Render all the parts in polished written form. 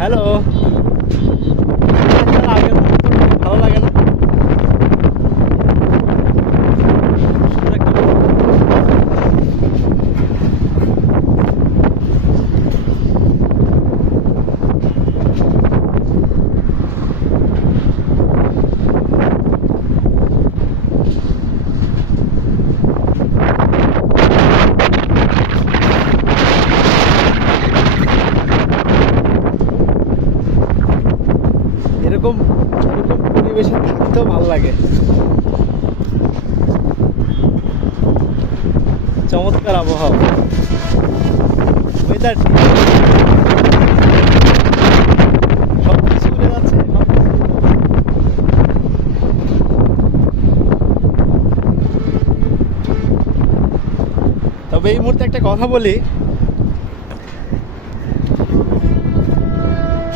Hello, ভালো লাগে না? এরকম এরকম পরিবেশে থাকতেও ভালো লাগে। চমৎকার আবহাওয়া, ওয়েদার সব কিছু উড়ে যাচ্ছে। তবে এই মুহূর্তে একটা কথা বলি,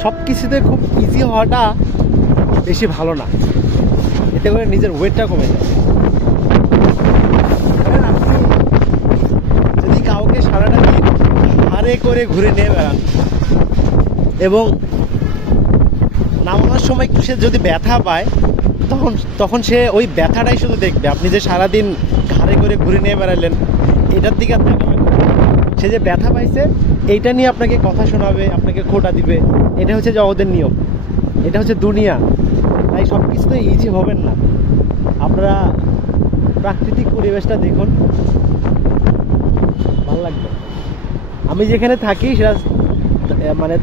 সব কিছুতে খুব ইজি হওয়াটা বেশি ভালো না, এতে করে নিজের ওয়েটটা কমে যায়। আপনি যদি কাউকে সারাটা দিন হারে করে ঘুরে নিয়ে বেড়ান এবং নামানোর সময় একটু সে যদি ব্যথা পায়, তখন তখন সে ওই ব্যথাটাই শুধু দেখবে। আপনি যে সারাদিন ঘাড়ে করে ঘুরে নিয়ে বেড়ালেন, এটার দিকে আর তাকাবে না। সে যে ব্যথা পাইছে এইটা নিয়ে আপনাকে কথা শোনাবে, আপনাকে খোঁটা দিবে। এটা হচ্ছে জগতের নিয়ম, এটা হচ্ছে দুনিয়া। তাই সব কিছুতে ইজি হবেন না। আপনারা প্রাকৃতিক পরিবেশটা দেখুন, ভালো লাগবে। আমি যেখানে থাকি সেটা মানে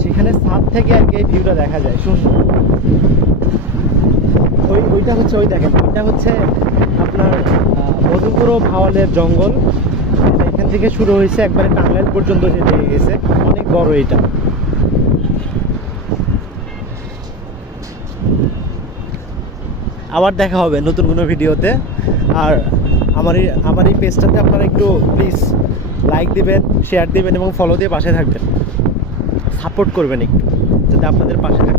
সেখানে ছাদ থেকে আর কি এই ভিউটা দেখা যায় সুন্দর। ওইটা হচ্ছে, ওই দেখেন, এটা হচ্ছে আপনার মধুপুর ভাওয়ালের জঙ্গল। এখান থেকে শুরু হয়েছে একবারে টাঙ্গাইল পর্যন্ত যে লেগে গেছে, অনেক বড় এটা। আবার দেখা হবে নতুন কোনো ভিডিওতে। আর আমার এই পেজটাতে আপনারা একটু প্লিজ লাইক দিবেন, শেয়ার দিবেন এবং ফলো দিয়ে পাশে থাকবেন, সাপোর্ট করবেন একটু, যাতে আপনাদের পাশে থাকবেন।